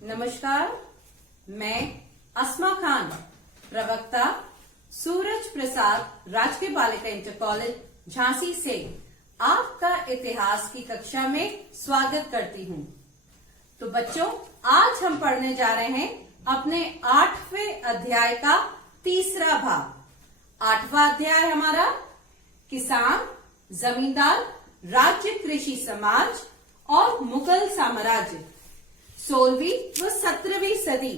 नमस्कार, मैं अस्मा खान, प्रवक्ता सूरज प्रसाद राजकीय बालिका इंटर कॉलेज झांसी से आपका इतिहास की कक्षा में स्वागत करती हूँ। तो बच्चों, आज हम पढ़ने जा रहे हैं अपने 8वें अध्याय का तीसरा भाग। 8वां अध्याय हमारा किसान, जमींदार, राज्य कृषि समाज और मुगल साम्राज्य 16वीं व 17वीं सदी।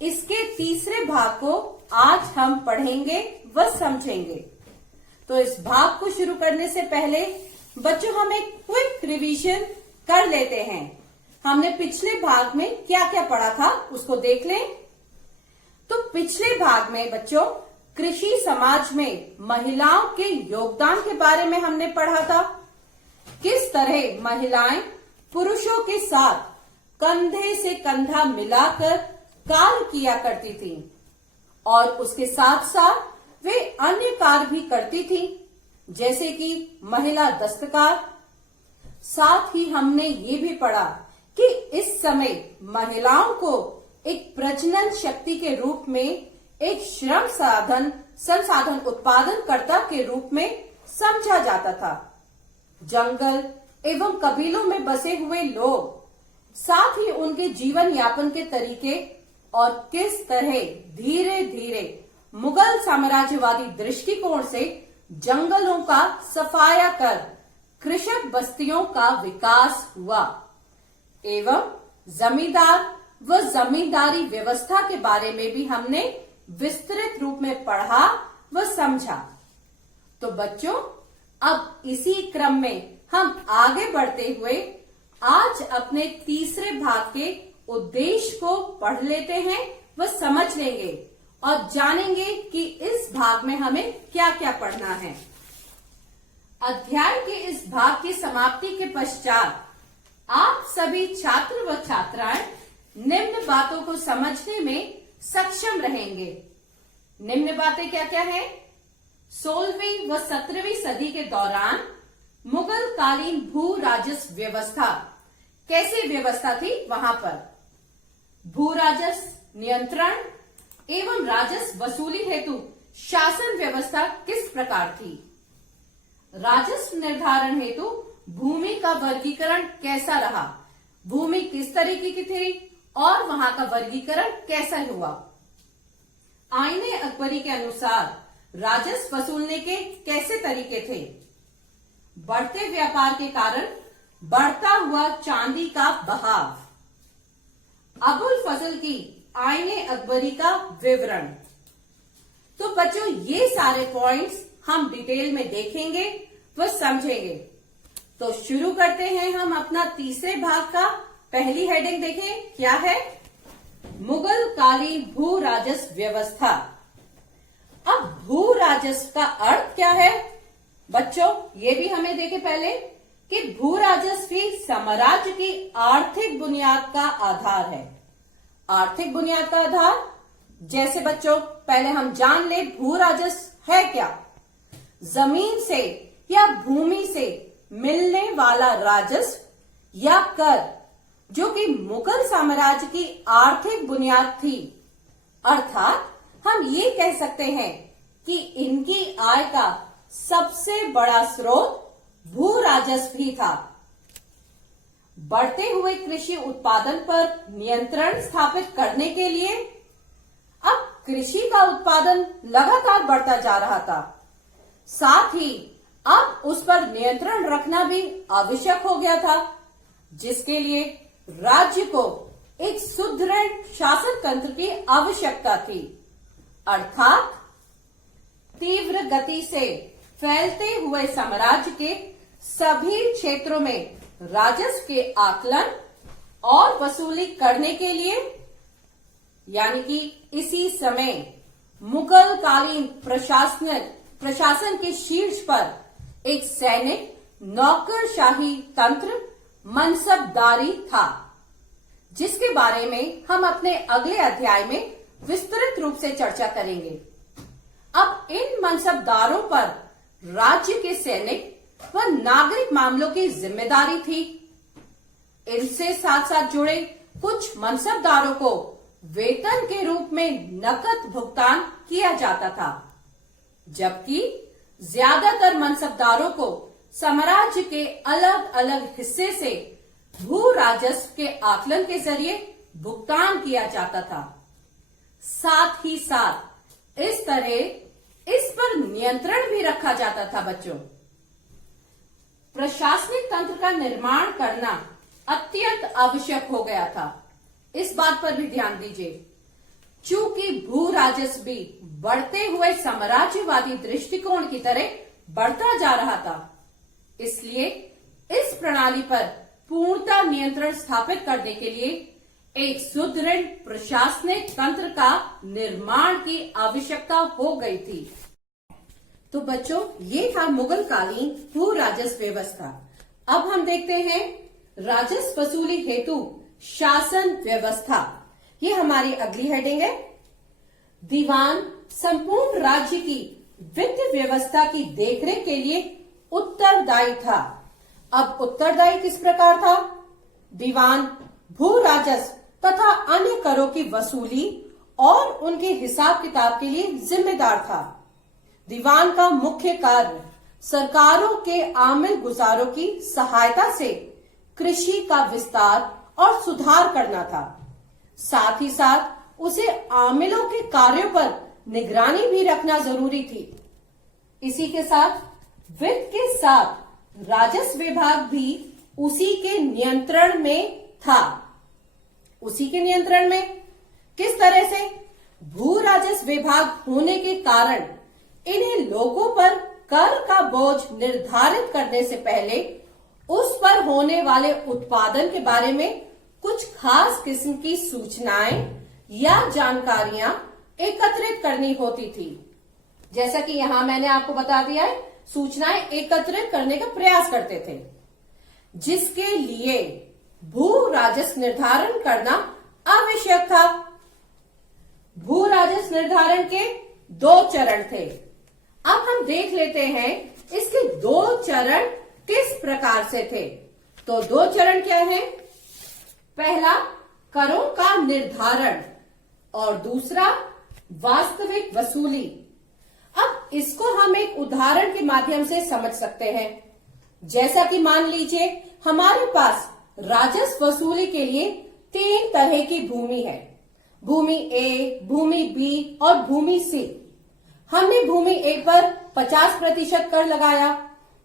इसके तीसरे भाग को आज हम पढ़ेंगे व समझेंगे। तो इस भाग को शुरू करने से पहले बच्चों हम एक क्विक रिवीजन कर लेते हैं। हमने पिछले भाग में क्या क्या पढ़ा था उसको देख लें। तो पिछले भाग में बच्चों कृषि समाज में महिलाओं के योगदान के बारे में हमने पढ़ा था। किस तरह महिलाएं पुरुषों के साथ कंधे से कंधा मिलाकर कार्य किया करती थीं और उसके साथ साथ वे अन्य कार्य भी करती थीं, जैसे कि महिला दस्तकार। साथ ही हमने ये भी पढ़ा कि इस समय महिलाओं को एक प्रजनन शक्ति के रूप में, एक श्रम संसाधन उत्पादनकर्ता के रूप में समझा जाता था। जंगल एवं कबीलों में बसे हुए लोग, साथ ही उनके जीवन यापन के तरीके और किस तरह धीरे धीरे मुगल साम्राज्यवादी दृष्टिकोण से जंगलों का सफाया कर कृषक बस्तियों का विकास हुआ, एवं जमींदार व जमींदारी व्यवस्था के बारे में भी हमने विस्तृत रूप में पढ़ा व समझा। तो बच्चों, अब इसी क्रम में हम आगे बढ़ते हुए आज अपने तीसरे भाग के उद्देश्य को पढ़ लेते हैं व समझ लेंगे और जानेंगे कि इस भाग में हमें क्या क्या पढ़ना है। अध्याय के इस भाग की समाप्ति के पश्चात आप सभी छात्र व छात्राएं निम्न बातों को समझने में सक्षम रहेंगे। निम्न बातें क्या क्या हैं? 16वीं व 17वीं सदी के दौरान मुगल कालीन भू राजस्व व्यवस्था कैसी व्यवस्था थी? वहां पर भू राजस्व नियंत्रण एवं राजस्व वसूली हेतु शासन व्यवस्था किस प्रकार थी? राजस्व निर्धारण हेतु भूमि का वर्गीकरण कैसा रहा? भूमि किस तरीके की थी और वहां का वर्गीकरण कैसा हुआ? आईने अकबरी के अनुसार राजस्व वसूलने के कैसे तरीके थे? बढ़ते व्यापार के कारण बढ़ता हुआ चांदी का बहाव। अबुल फजल की आईने अकबरी का विवरण। तो बच्चों, ये सारे पॉइंट्स हम डिटेल में देखेंगे व समझेंगे। तो शुरू करते हैं हम अपना तीसरे भाग का। पहली हेडिंग देखें, क्या है? मुगल कालीन भू राजस्व व्यवस्था। अब भू राजस्व का अर्थ क्या है? बच्चों, ये भी हमें देखें पहले कि भू राजस्व ही साम्राज्य की आर्थिक बुनियाद का आधार है। आर्थिक बुनियाद का आधार, जैसे बच्चों पहले हम जान ले भू राजस्व है क्या? जमीन से या भूमि से मिलने वाला राजस्व या कर, जो कि मुगल साम्राज्य की आर्थिक बुनियाद थी। अर्थात हम ये कह सकते हैं कि इनकी आय का सबसे बड़ा स्रोत भू राजस्व ही था। बढ़ते हुए कृषि उत्पादन पर नियंत्रण स्थापित करने के लिए अब कृषि का उत्पादन लगातार बढ़ता जा रहा था। साथ ही अब उस पर नियंत्रण रखना भी आवश्यक हो गया था, जिसके लिए राज्य को एक सुदृढ़ शासन तंत्र की आवश्यकता थी। अर्थात तीव्र गति से फैलते हुए साम्राज्य के सभी क्षेत्रों में राजस्व के आकलन और वसूली करने के लिए, यानी कि इसी समय मुगल कालीन प्रशासन के शीर्ष पर एक सैनिक नौकरशाही तंत्र मनसबदारी था, जिसके बारे में हम अपने अगले अध्याय में विस्तृत रूप से चर्चा करेंगे। अब इन मनसबदारों पर राज्य के सैनिक व नागरिक मामलों की जिम्मेदारी थी। इनसे साथ साथ जुड़े कुछ मनसबदारों को वेतन के रूप में नकद भुगतान किया जाता था, जबकि ज्यादातर मनसबदारों को साम्राज्य के अलग अलग हिस्से से भू राजस्व के आकलन के जरिए भुगतान किया जाता था। साथ ही साथ इस तरह इस पर नियंत्रण भी रखा जाता था। बच्चों, प्रशासनिक तंत्र का निर्माण करना अत्यंत आवश्यक हो गया था। इस बात पर भी ध्यान दीजिए, चूंकि भू राजस्व भी बढ़ते हुए साम्राज्यवादी दृष्टिकोण की तरह बढ़ता जा रहा था, इसलिए इस प्रणाली पर पूर्णतः नियंत्रण स्थापित करने के लिए एक सुदृढ़ प्रशासनिक तंत्र का निर्माण की आवश्यकता हो गई थी। तो बच्चों, ये था मुगल कालीन भू राजस्व व्यवस्था। अब हम देखते हैं राजस्व वसूली हेतु शासन व्यवस्था। ये हमारी अगली हेडिंग है। दीवान संपूर्ण राज्य की वित्त व्यवस्था की देखरेख के लिए उत्तरदायी था। अब उत्तरदायी किस प्रकार था? दीवान भू राजस्व तथा अन्य करों की वसूली और उनके हिसाब किताब के लिए जिम्मेदार था। दीवान का मुख्य कार्य सरकारों के आमिल गुजारों की सहायता से कृषि का विस्तार और सुधार करना था। साथ ही साथ उसे आमिलों के कार्यों पर निगरानी भी रखना जरूरी थी। इसी के साथ वित्त के साथ राजस्व विभाग भी उसी के नियंत्रण में था। उसी के नियंत्रण में किस तरह से? भू राजस्व विभाग होने के कारण इन्हें लोगों पर कर का बोझ निर्धारित करने से पहले उस पर होने वाले उत्पादन के बारे में कुछ खास किस्म की सूचनाएं या जानकारियां एकत्रित करनी होती थी। जैसा कि यहां मैंने आपको बता दिया है, सूचनाएं एकत्रित करने का प्रयास करते थे, जिसके लिए भू राजस्व निर्धारण करना आवश्यक था। भू राजस्व निर्धारण के 2 चरण थे। अब हम देख लेते हैं इसके 2 चरण किस प्रकार से थे। तो 2 चरण क्या हैं? पहला करों का निर्धारण और दूसरा वास्तविक वसूली। अब इसको हम एक उदाहरण के माध्यम से समझ सकते हैं। जैसा कि मान लीजिए हमारे पास राजस्व वसूली के लिए 3 तरह की भूमि है। भूमि ए, भूमि बी और भूमि सी। हमने भूमि ए पर 50% कर लगाया,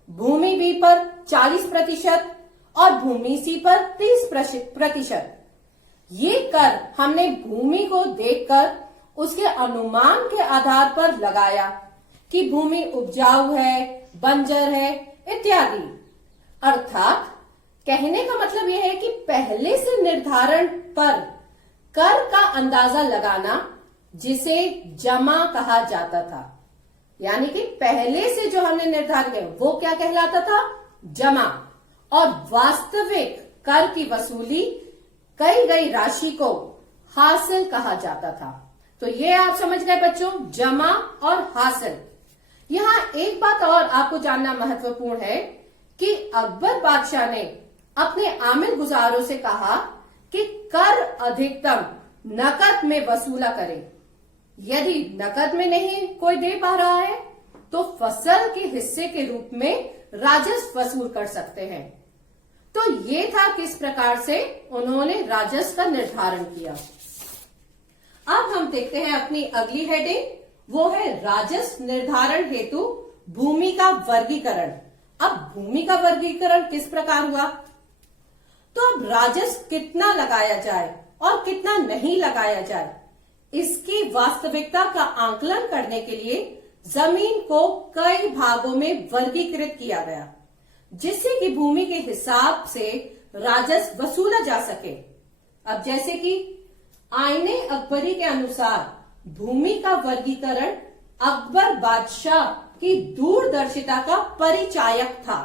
भूमि बी पर 40% और भूमि सी पर 30%। ये कर हमने भूमि को देखकर उसके अनुमान के आधार पर लगाया कि भूमि उपजाऊ है, बंजर है इत्यादि। अर्थात कहने का मतलब यह है कि पहले से निर्धारण पर कर का अंदाजा लगाना, जिसे जमा कहा जाता था। यानी कि पहले से जो हमने निर्धारित किया वो क्या कहलाता था? जमा। और वास्तविक कर की वसूली कई गई राशि को हासिल कहा जाता था। तो ये आप समझ गए बच्चों, जमा और हासिल। यहां एक बात और आपको जानना महत्वपूर्ण है कि अकबर बादशाह ने अपने आमिल गुजारों से कहा कि कर अधिकतम नकद में वसूला करें। यदि नकद में नहीं कोई दे पा रहा है तो फसल के हिस्से के रूप में राजस्व वसूल कर सकते हैं। तो ये था किस प्रकार से उन्होंने राजस्व का निर्धारण किया। अब हम देखते हैं अपनी अगली हेडिंग, वो है राजस्व निर्धारण हेतु भूमि का वर्गीकरण। अब भूमि का वर्गीकरण किस प्रकार हुआ? तो अब राजस्व कितना लगाया जाए और कितना नहीं लगाया जाए, इसकी वास्तविकता का आकलन करने के लिए जमीन को कई भागों में वर्गीकृत किया गया, जिससे कि भूमि के हिसाब से राजस्व वसूला जा सके। अब जैसे कि आईने अकबरी के अनुसार भूमि का वर्गीकरण अकबर बादशाह की दूरदर्शिता का परिचायक था।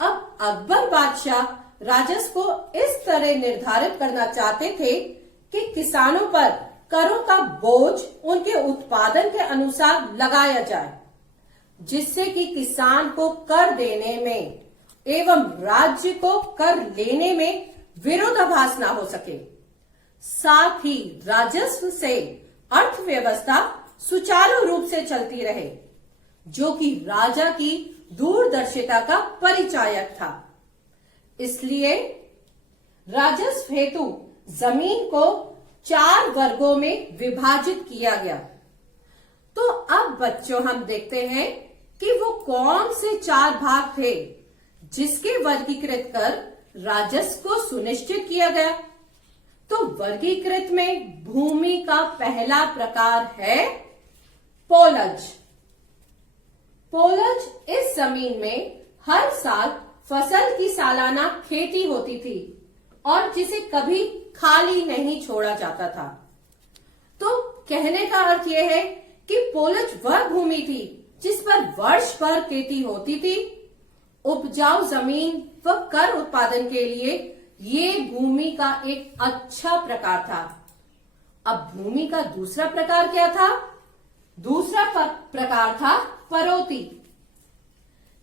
अब अकबर बादशाह राजस्व को इस तरह निर्धारित करना चाहते थे कि किसानों पर करों का बोझ उनके उत्पादन के अनुसार लगाया जाए, जिससे कि किसान को कर देने में एवं राज्य को कर लेने में विरोधाभास ना हो सके। साथ ही राजस्व से अर्थव्यवस्था सुचारू रूप से चलती रहे, जो कि राजा की दूरदर्शिता का परिचायक था। इसलिए राजस्व हेतु जमीन को 4 वर्गों में विभाजित किया गया। तो अब बच्चों हम देखते हैं कि वो कौन से 4 भाग थे जिसके वर्गीकृत कर राजस्व को सुनिश्चित किया गया। तो वर्गीकृत में भूमि का पहला प्रकार है पोलज। पोलज इस जमीन में हर साल फसल की सालाना खेती होती थी और जिसे कभी खाली नहीं छोड़ा जाता था। तो कहने का अर्थ यह है कि पोलज वह भूमि थी जिस पर वर्ष भर खेती होती थी। उपजाऊ जमीन व कर उत्पादन के लिए ये भूमि का एक अच्छा प्रकार था। अब भूमि का दूसरा प्रकार क्या था? दूसरा प्रकार था परोती।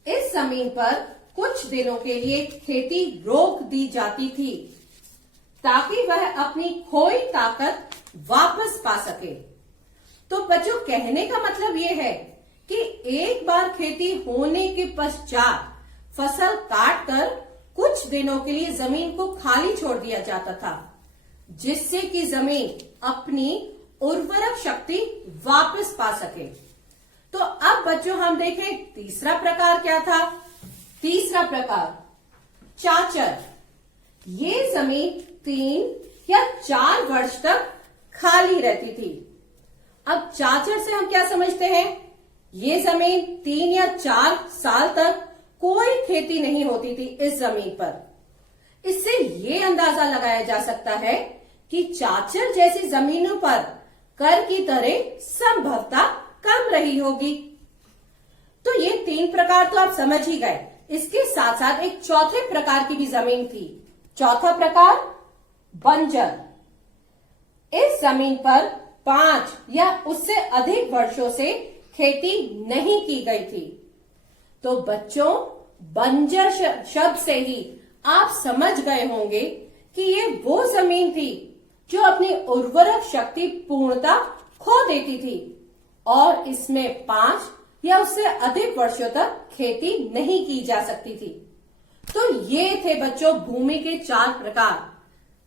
इस जमीन पर कुछ दिनों के लिए खेती रोक दी जाती थी ताकि वह अपनी खोई ताकत वापस पा सके। तो बच्चों कहने का मतलब यह है कि एक बार खेती होने के पश्चात फसल काट कर कुछ दिनों के लिए जमीन को खाली छोड़ दिया जाता था, जिससे कि जमीन अपनी उर्वरक शक्ति वापस पा सके। तो अब बच्चों हम देखें तीसरा प्रकार क्या था। तीसरा प्रकार चाचर। ये जमीन 3 या 4 वर्ष तक खाली रहती थी। अब चाचर से हम क्या समझते हैं? ये जमीन 3 या 4 साल तक कोई खेती नहीं होती थी इस जमीन पर। इससे ये अंदाजा लगाया जा सकता है कि चाचर जैसी जमीनों पर कर की दरें संभवतः कम रही होगी। तो ये 3 प्रकार तो आप समझ ही गए। इसके साथ साथ एक चौथे प्रकार की भी जमीन थी। चौथा प्रकार बंजर। इस जमीन पर 5 या उससे अधिक वर्षों से खेती नहीं की गई थी। तो बच्चों बंजर शब्द से ही आप समझ गए होंगे कि ये वो जमीन थी जो अपनी उर्वरक शक्ति पूर्णतः खो देती थी और इसमें 5 या उससे अधिक वर्षों तक खेती नहीं की जा सकती थी। तो ये थे बच्चों भूमि के 4 प्रकार,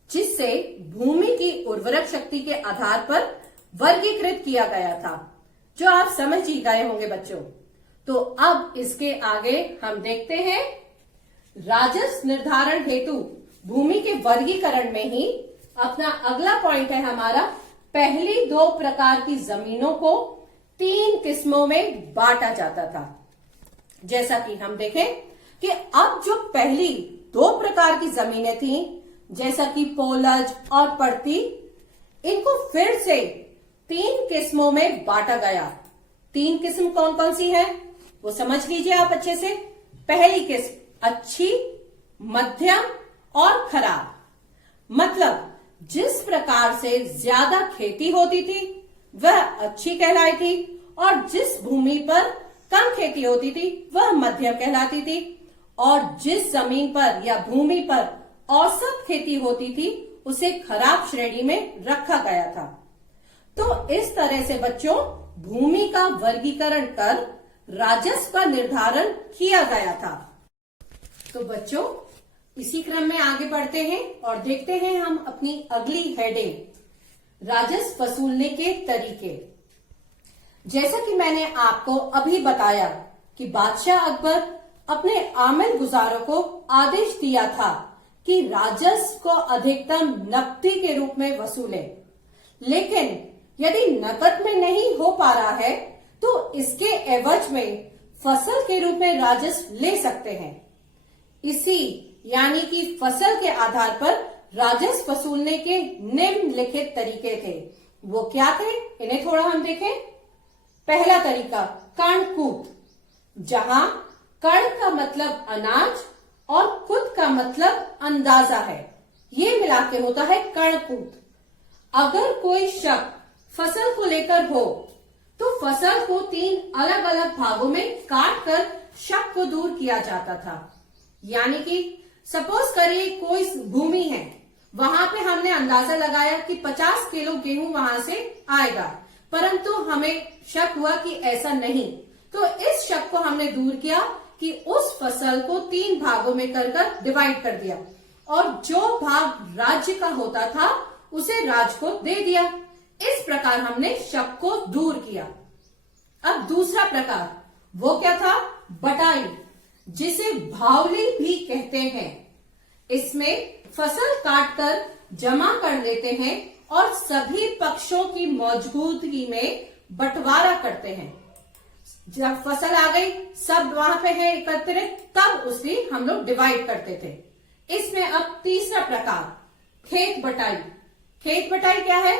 जिससे भूमि की उर्वरक शक्ति के आधार पर वर्गीकृत किया गया था, जो आप समझ ही गए होंगे बच्चों। तो अब इसके आगे हम देखते हैं राजस्व निर्धारण हेतु भूमि के वर्गीकरण में ही अपना अगला पॉइंट है हमारा। पहली 2 प्रकार की जमीनों को 3 किस्मों में बांटा जाता था। जैसा कि हम देखें कि अब जो पहली 2 प्रकार की जमीनें थीं, जैसा कि पोलज और पड़ती, इनको फिर से 3 किस्मों में बांटा गया। 3 किस्म कौन कौन सी है वो समझ लीजिए आप अच्छे से। पहली किस्म अच्छी, मध्यम और खराब। मतलब जिस प्रकार से ज्यादा खेती होती थी वह अच्छी कहलाई थी और जिस भूमि पर कम खेती होती थी वह मध्यम कहलाती थी और जिस जमीन पर या भूमि पर औसत खेती होती थी उसे खराब श्रेणी में रखा गया था। तो इस तरह से बच्चों भूमि का वर्गीकरण कर राजस्व का निर्धारण किया गया था। तो बच्चों इसी क्रम में आगे बढ़ते हैं और देखते हैं हम अपनी अगली हेडिंग राजस्व वसूलने के तरीके। जैसा कि मैंने आपको अभी बताया कि बादशाह अकबर अपने आमिल गुजारों को आदेश दिया था कि राजस्व को अधिकतम नकदी के रूप में वसूलें, लेकिन यदि नकद में नहीं हो पा रहा है तो इसके एवज में फसल के रूप में राजस्व ले सकते हैं। इसी यानी कि फसल के आधार पर राजस्व वसूलने के निम्नलिखित तरीके थे। वो क्या थे इन्हें थोड़ा हम देखें। पहला तरीका कणकूट, जहां कण का मतलब अनाज और कुत का मतलब अंदाजा है, ये मिला के होता है कणकूट। अगर कोई शक फसल को लेकर हो तो फसल को 3 अलग अलग भागों में काट कर शक को दूर किया जाता था। यानी कि सपोज करिए कोई भूमि है, वहां पे हमने अंदाजा लगाया कि 50 किलो गेहूं वहां से आएगा, परंतु हमें शक हुआ कि ऐसा नहीं। तो इस शक को हमने दूर किया कि उस फसल को 3 भागों में कर डिवाइड कर दिया और जो भाग राज्य का होता था उसे राज्य को दे दिया। इस प्रकार हमने शक को दूर किया। अब दूसरा प्रकार, वो क्या था? बटाई, जिसे भावली भी कहते हैं। इसमें फसल काटकर जमा कर लेते हैं और सभी पक्षों की मौजूदगी में बंटवारा करते हैं। जब फसल आ गई, सब वहां पे है एकत्रित, तब उसे हम लोग डिवाइड करते थे। इसमें अब तीसरा प्रकार, खेत बटाई। खेत बटाई क्या है?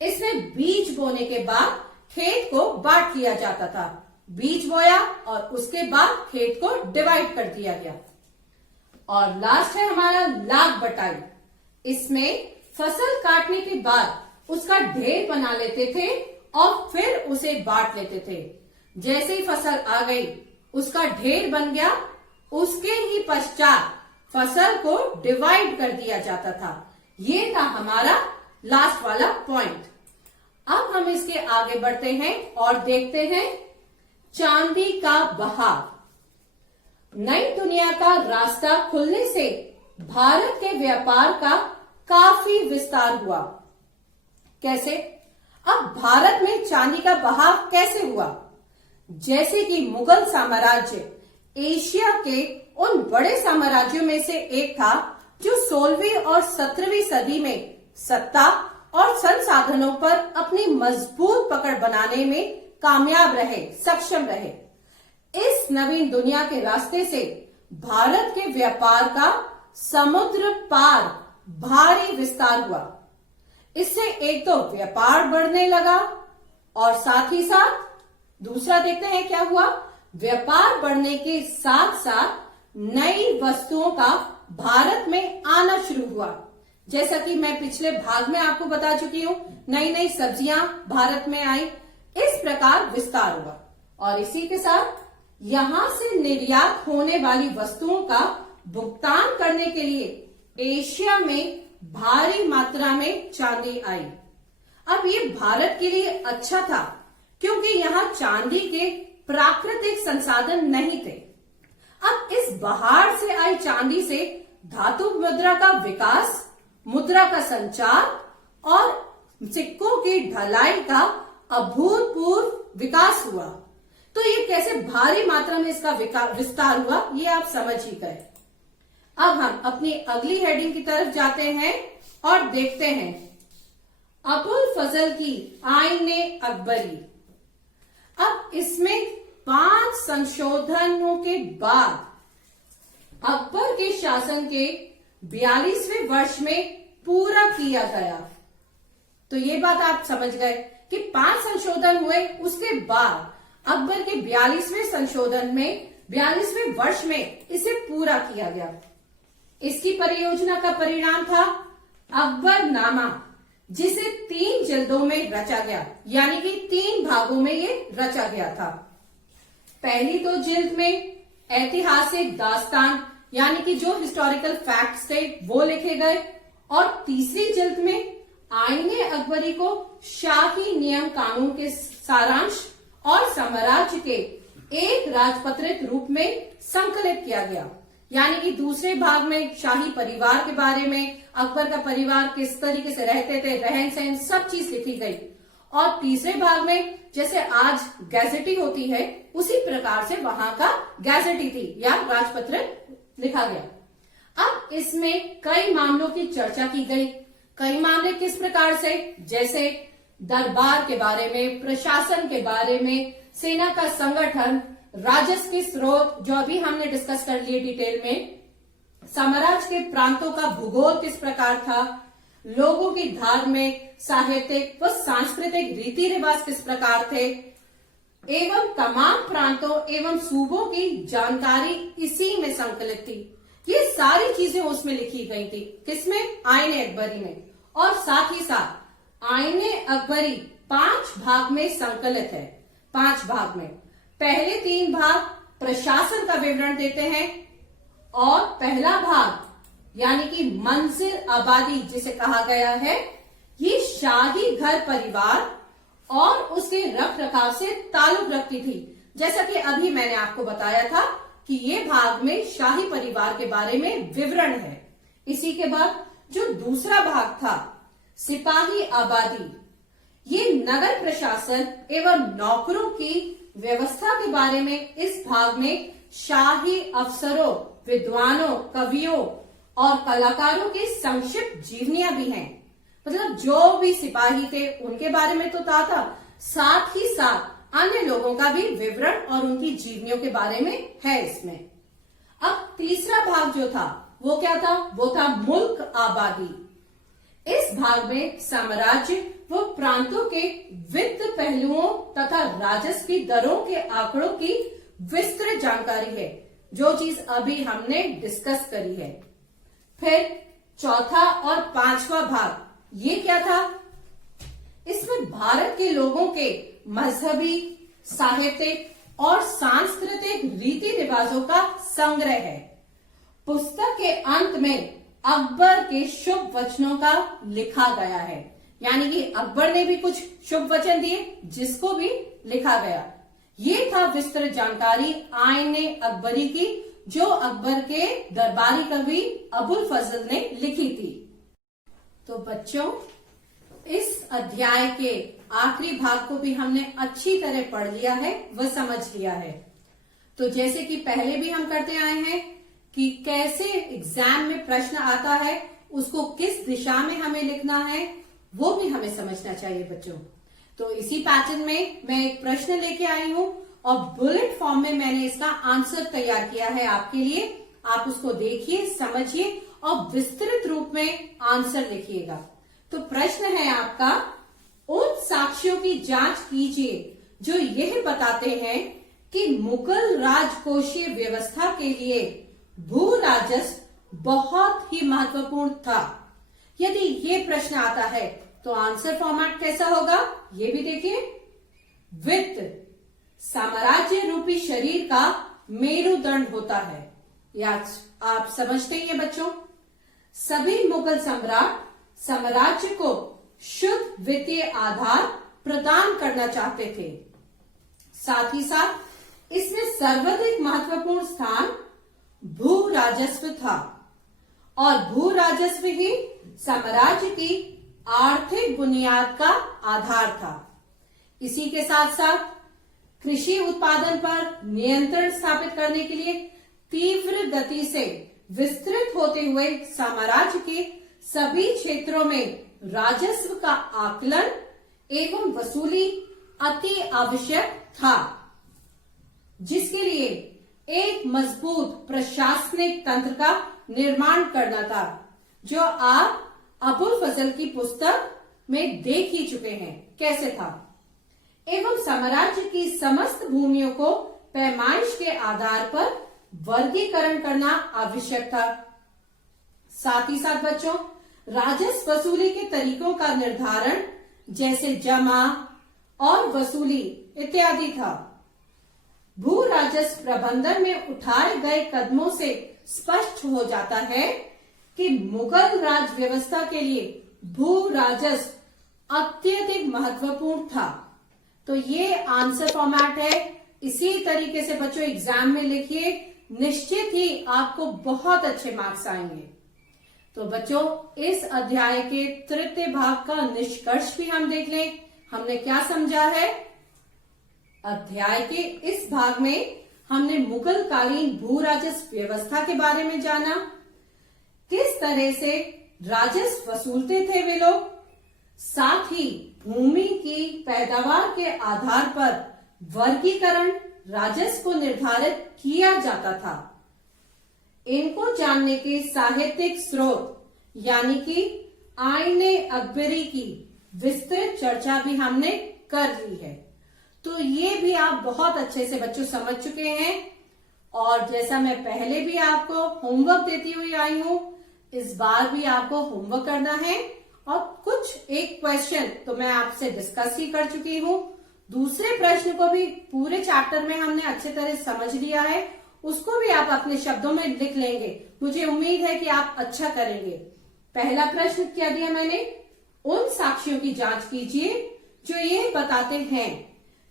इसमें बीज बोने के बाद खेत को बांट दिया जाता था। बीज बोया और उसके बाद खेत को डिवाइड कर दिया गया। और लास्ट है हमारा लाग बटाई। इसमें फसल काटने के बाद उसका ढेर बना लेते थे और फिर उसे बांट लेते थे। जैसे ही फसल आ गई, उसका ढेर बन गया, उसके ही पश्चात फसल को डिवाइड कर दिया जाता था। ये था हमारा लास्ट वाला पॉइंट। अब हम इसके आगे बढ़ते हैं और देखते हैं चांदी का बहाव। नई दुनिया का रास्ता खुलने से भारत के व्यापार का काफी विस्तार हुआ। कैसे? अब भारत में चांदी का बहाव कैसे हुआ? जैसे कि मुगल साम्राज्य एशिया के उन बड़े साम्राज्यों में से एक था जो 16वीं और 17वीं सदी में सत्ता और संसाधनों पर अपनी मजबूत पकड़ बनाने में कामयाब रहे, सक्षम रहे। इस नवीन दुनिया के रास्ते से भारत के व्यापार का समुद्र पार भारी विस्तार हुआ। इससे एक तो व्यापार बढ़ने लगा और साथ ही साथ दूसरा देखते हैं क्या हुआ। व्यापार बढ़ने के साथ साथ नई वस्तुओं का भारत में आना शुरू हुआ। जैसा कि मैं पिछले भाग में आपको बता चुकी हूं, नई नई सब्जियां भारत में आई। इस प्रकार विस्तार हुआ और इसी के साथ यहां से निर्यात होने वाली वस्तुओं का भुगतान करने के लिए एशिया में भारी मात्रा में चांदी आई। अब ये भारत के लिए अच्छा था क्योंकि यहां चांदी के प्राकृतिक संसाधन नहीं थे। अब इस बाहर से आई चांदी से धातु मुद्रा का विकास, मुद्रा का संचार और सिक्कों की ढलाई का अभूतपूर्व विकास हुआ। तो ये कैसे भारी मात्रा में इसका विस्तार हुआ, ये आप समझ ही गए। अब हम अपनी अगली हेडिंग की तरफ जाते हैं और देखते हैं अबुल फजल की आईने अकबरी। अब इसमें 5 संशोधनों के बाद अकबर के शासन के 42वें वर्ष में पूरा किया गया। तो ये बात आप समझ गए कि 5 संशोधन हुए, उसके बाद अकबर के 42वें संशोधन में 42वें वर्ष में इसे पूरा किया गया। इसकी परियोजना का परिणाम था अकबरनामा, जिसे 3 जिल्दों में रचा गया, यानी कि 3 भागों में ये रचा गया था। पहली 2 जिल्द में ऐतिहासिक दास्तान यानी कि जो हिस्टोरिकल फैक्ट्स थे वो लिखे गए और तीसरी जिल्द में आईने अकबरी को शाही नियम कानून के सारांश और साम्राज्य के एक राजपत्रित रूप में संकलित किया गया। यानी कि दूसरे भाग में शाही परिवार के बारे में, अकबर का परिवार किस तरीके से रहते थे, रहन सहन, सब चीज लिखी गई। और तीसरे भाग में जैसे आज गैजेटी होती है उसी प्रकार से वहां का गैजेटी थी या राजपत्रित लिखा गया। अब इसमें कई मामलों की चर्चा की गई। कई मामले किस प्रकार से, जैसे दरबार के बारे में, प्रशासन के बारे में, सेना का संगठन, राजस्व के स्रोत जो अभी हमने डिस्कस कर लिए डिटेल में, साम्राज्य के प्रांतों का भूगोल किस प्रकार था, लोगों की धार्मिक, साहित्यिक व सांस्कृतिक रीति रिवाज किस प्रकार थे, एवं तमाम प्रांतों एवं सूबों की जानकारी इसी में संकलित थी। ये सारी चीजें उसमें लिखी गई थी। किसमें? आईने अकबरी में। और साथ ही साथ आईने अकबरी 5 भाग में संकलित है। 5 भाग में पहले 3 भाग प्रशासन का विवरण देते हैं और पहला भाग यानी कि मंजिल आबादी जिसे कहा गया है, ये शाही घर परिवार और उसके रख रखाव से ताल्लुक रखती थी। जैसा कि अभी मैंने आपको बताया था कि ये भाग में शाही परिवार के बारे में विवरण है। इसी के बाद जो दूसरा भाग था सिपाही आबादी, ये नगर प्रशासन एवं नौकरों की व्यवस्था के बारे में इस भाग में शाही अफसरों, विद्वानों, कवियों और कलाकारों की संक्षिप्त जीवनियां भी हैं। मतलब जो भी सिपाही थे उनके बारे में तो था, साथ ही साथ अन्य लोगों का भी विवरण और उनकी जीवनियों के बारे में है इसमें। अब तीसरा भाग जो था वो क्या था? वो था मुल्क आबादी। इस भाग में साम्राज्य व प्रांतों के वित्त पहलुओं तथा राजस्व की दरों के आंकड़ों की विस्तृत जानकारी है, जो चीज अभी हमने डिस्कस करी है। फिर चौथा और पांचवा भाग ये क्या था? इसमें भारत के लोगों के मजहबी, साहित्यिक और सांस्कृतिक रीति रिवाजों का संग्रह है। पुस्तक के अंत में अकबर के शुभ वचनों का लिखा गया है, यानी कि अकबर ने भी कुछ शुभ वचन दिए जिसको भी लिखा गया। ये था विस्तृत जानकारी आईने अकबरी की, जो अकबर के दरबारी कवि अबुल फजल ने लिखी थी। तो बच्चों, इस अध्याय के आखिरी भाग को भी हमने अच्छी तरह पढ़ लिया है, वह समझ लिया है। तो जैसे कि पहले भी हम करते आए हैं कि कैसे एग्जाम में प्रश्न आता है, उसको किस दिशा में हमें लिखना है, वो भी हमें समझना चाहिए बच्चों। तो इसी पैटर्न में मैं एक प्रश्न लेके आई हूं और बुलेट फॉर्म में मैंने इसका आंसर तैयार किया है आपके लिए। आप उसको देखिए, समझिए और विस्तृत रूप में आंसर लिखिएगा। तो प्रश्न है आपका, उन साक्ष्यों की जांच कीजिए जो यह बताते हैं कि मुगल राजकोषीय व्यवस्था के लिए भू राजस्व बहुत ही महत्वपूर्ण था। यदि ये प्रश्न आता है तो आंसर फॉर्मेट कैसा होगा, ये भी देखिए। वित्त साम्राज्य रूपी शरीर का मेरुदंड होता है, या आप समझते ही हैं बच्चों। सभी मुगल सम्राट साम्राज्य को शुद्ध वित्तीय आधार प्रदान करना चाहते थे। साथ ही साथ इसमें सर्वाधिक महत्वपूर्ण स्थान भू राजस्व था और भू राजस्व ही साम्राज्य की आर्थिक बुनियाद का आधार था। इसी के साथ साथ कृषि उत्पादन पर नियंत्रण स्थापित करने के लिए तीव्र गति से विस्तृत होते हुए साम्राज्य के सभी क्षेत्रों में राजस्व का आकलन एवं वसूली अति आवश्यक था, जिसके लिए एक मजबूत प्रशासनिक तंत्र का निर्माण करना था, जो आप अबुल फजल की पुस्तक में देख ही चुके हैं कैसे था। एवं साम्राज्य की समस्त भूमियों को पैमाइश के आधार पर वर्गीकरण करना आवश्यक था। साथ ही साथ बच्चों, राजस्व वसूली के तरीकों का निर्धारण जैसे जमा और वसूली इत्यादि था। भू राजस्व प्रबंधन में उठाए गए कदमों से स्पष्ट हो जाता है कि मुगल राज व्यवस्था के लिए भू राजस्व अत्यधिक महत्वपूर्ण था। तो ये आंसर फॉर्मेट है। इसी तरीके से बच्चों एग्जाम में लिखिए, निश्चित ही आपको बहुत अच्छे मार्क्स आएंगे। तो बच्चों, इस अध्याय के तृतीय भाग का निष्कर्ष भी हम देख लें। हमने क्या समझा है? अध्याय के इस भाग में हमने मुगल कालीन भू राजस्व व्यवस्था के बारे में जाना, किस तरह से राजस्व वसूलते थे वे लोग, साथ ही भूमि की पैदावार के आधार पर वर्गीकरण राजस्व को निर्धारित किया जाता था। इनको जानने के साहित्यिक स्रोत यानी कि आईने अकबरी की विस्तृत चर्चा भी हमने कर ली है। तो ये भी आप बहुत अच्छे से बच्चों समझ चुके हैं। और जैसा मैं पहले भी आपको होमवर्क देती हुई आई हूं, इस बार भी आपको होमवर्क करना है। और कुछ एक क्वेश्चन तो मैं आपसे डिस्कस ही कर चुकी हूं। दूसरे प्रश्न को भी पूरे चैप्टर में हमने अच्छे तरह समझ लिया है। उसको भी आप अपने शब्दों में लिख लेंगे। मुझे उम्मीद है कि आप अच्छा करेंगे। पहला प्रश्न क्या दिया मैंने, उन साक्ष्यों की जांच कीजिए जो ये बताते हैं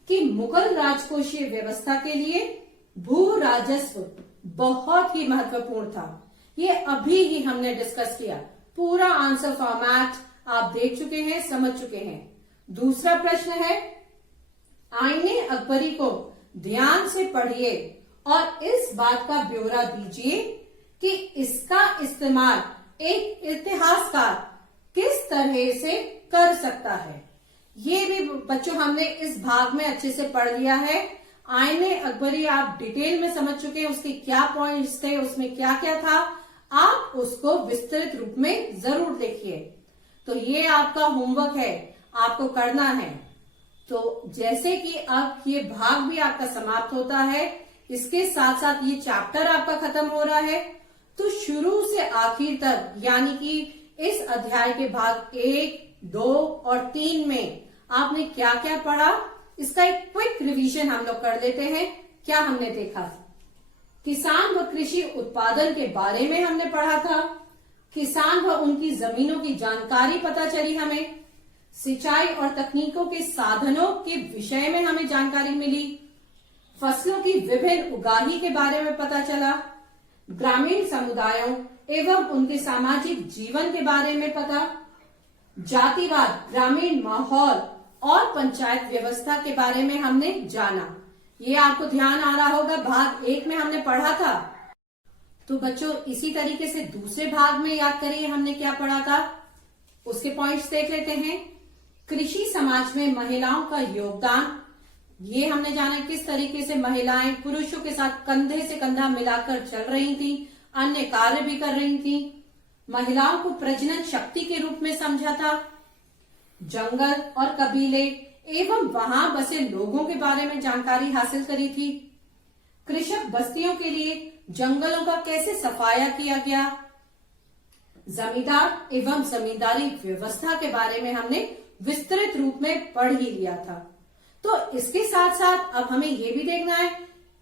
कि मुगल राजकोषीय व्यवस्था के लिए भू राजस्व बहुत ही महत्वपूर्ण था। ये अभी ही हमने डिस्कस किया, पूरा आंसर फॉर्मेट आप देख चुके हैं, समझ चुके हैं। दूसरा प्रश्न है, आईने अकबरी को ध्यान से पढ़िए और इस बात का ब्यौरा दीजिए कि इसका इस्तेमाल एक इतिहासकार किस तरह से कर सकता है। ये भी बच्चों हमने इस भाग में अच्छे से पढ़ लिया है। आईने अकबरी आप डिटेल में समझ चुके हैं, उसके क्या पॉइंट्स थे, उसमें क्या क्या था। आप उसको विस्तृत रूप में जरूर देखिए। तो ये आपका होमवर्क है, आपको करना है। तो जैसे कि अब ये भाग भी आपका समाप्त होता है, इसके साथ साथ ये चैप्टर आपका खत्म हो रहा है, तो शुरू से आखिर तक यानी कि इस अध्याय के भाग 1, 2 और 3 में आपने क्या क्या पढ़ा, इसका एक क्विक रिवीजन हम लोग कर लेते हैं। क्या हमने देखा, किसान व कृषि उत्पादन के बारे में हमने पढ़ा था। किसान व उनकी जमीनों की जानकारी पता चली हमें। सिंचाई और तकनीकों के साधनों के विषय में हमें जानकारी मिली। फसलों की विभिन्न उगाही के बारे में पता चला। ग्रामीण समुदायों एवं उनके सामाजिक जीवन के बारे में पता। जातिवाद, ग्रामीण माहौल और पंचायत व्यवस्था के बारे में हमने जाना। ये आपको ध्यान आ रहा होगा, भाग 1 में हमने पढ़ा था। तो बच्चों इसी तरीके से दूसरे भाग में याद करिए हमने क्या पढ़ा था, उसके पॉइंट्स देख लेते हैं। कृषि समाज में महिलाओं का योगदान, ये हमने जाना किस तरीके से महिलाएं पुरुषों के साथ कंधे से कंधा मिलाकर चल रही थी, अन्य कार्य भी कर रही थी। महिलाओं को प्रजनन शक्ति के रूप में समझा था। जंगल और कबीले एवं वहां बसे लोगों के बारे में जानकारी हासिल करी थी। कृषक बस्तियों के लिए जंगलों का कैसे सफाया किया गया। जमींदार एवं जमींदारी व्यवस्था के बारे में हमने विस्तृत रूप में पढ़ ही लिया था। तो इसके साथ साथ अब हमें ये भी देखना है,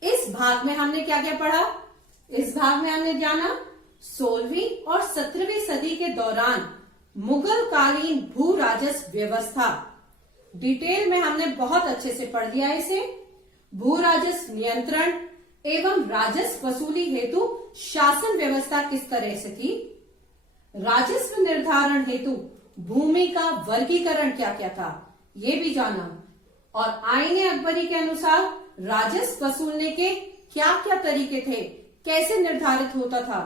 इस भाग में हमने क्या क्या पढ़ा। इस भाग में हमने जाना 16वीं और 17वीं सदी के दौरान मुगल कालीन भू राजस्व व्यवस्था, डिटेल में हमने बहुत अच्छे से पढ़ लिया इसे। भू राजस्व नियंत्रण एवं राजस्व वसूली हेतु शासन व्यवस्था किस तरह से थी। राजस्व निर्धारण हेतु भूमि का वर्गीकरण क्या क्या था, ये भी जाना। और आईने अकबरी के अनुसार राजस्व वसूलने के क्या क्या तरीके थे, कैसे निर्धारित होता था।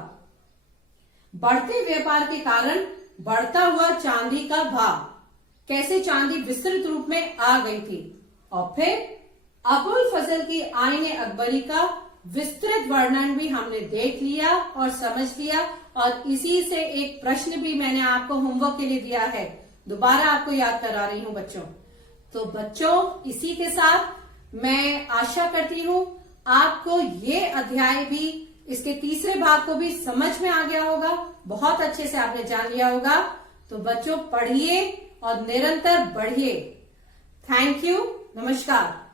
बढ़ते व्यापार के कारण बढ़ता हुआ चांदी का भाव, कैसे चांदी विस्तृत रूप में आ गई थी। और फिर अबुल फजल की आईने अकबरी का विस्तृत वर्णन भी हमने देख लिया और समझ लिया। और इसी से एक प्रश्न भी मैंने आपको होमवर्क के लिए दिया है, दोबारा आपको याद करा रही हूं बच्चों। तो बच्चों इसी के साथ मैं आशा करती हूं आपको ये अध्याय भी, इसके तीसरे भाग को भी समझ में आ गया होगा, बहुत अच्छे से आपने जान लिया होगा। तो बच्चों पढ़िए और निरंतर बढ़िए। थैंक यू, नमस्कार।